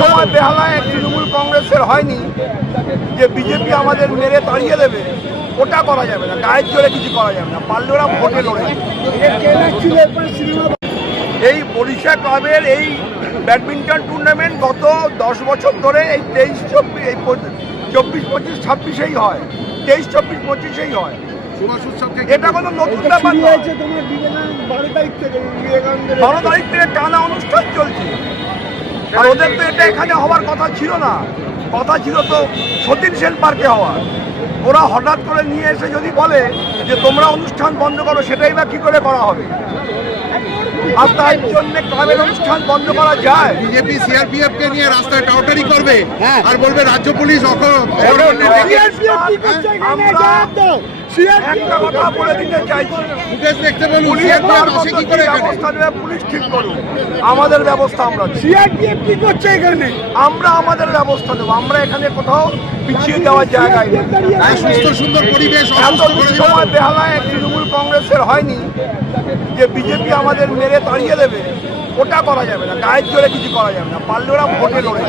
সময় বেহালায় তৃণমূল কংগ্রেসের হয়নি যে বিজেপি আমাদের মেরে তাড়িয়ে দেবে, ওটা করা যাবে না, গায়ের জোরে কিছু করা যাবে না, পারলে ওরা ভোটে লড়ে। এই বরিশা ক্লাবের এই ব্যাডমিন্টন টুর্নামেন্ট গত 10 বছর ধরে এই 23-24 এই 24-25-26-এই হয়, 23-24-25-এই হয়। এটা কোনো নতুন ব্যাপার নয়। 12 তারিখ থেকে টানা অনুষ্ঠান চলছে, আর ওদের তো এটা এখানে হওয়ার কথা ছিল না, কথা ছিল তো সতীন সেন পার্কে হওয়ার। ওরা হঠাৎ করে নিয়ে এসে যদি বলে যে তোমরা অনুষ্ঠান বন্ধ করো, সেটাই বা কি করে করা হবে? আর তার জন্য ক্লাবের অনুষ্ঠান বন্ধ করা যায়? বিজেপি সিআরপিএফ কে নিয়ে রাস্তায় টাউটারি করবে আর বলবে রাজ্য পুলিশ একটা কথা বলে দিতে চাইছি, পুলিশ ঠিক করুন, আমাদের ব্যবস্থা আমরা কি করছে এখানে? আমরা আমাদের ব্যবস্থা দেবো। আমরা এখানে কোথাও পিছিয়ে যাওয়ার জায়গায় নেই। সুস্থ সুন্দর পরিবেশ সময় বেহালায় তৃণমূল কংগ্রেসের হয়নি যে বিজেপি আমাদের মেরে তাড়িয়ে দেবে, ওটা করা যাবে না, গায়ের জোরে কিছু করা যাবে না, পারলে ওরা ভোটে লড়ে।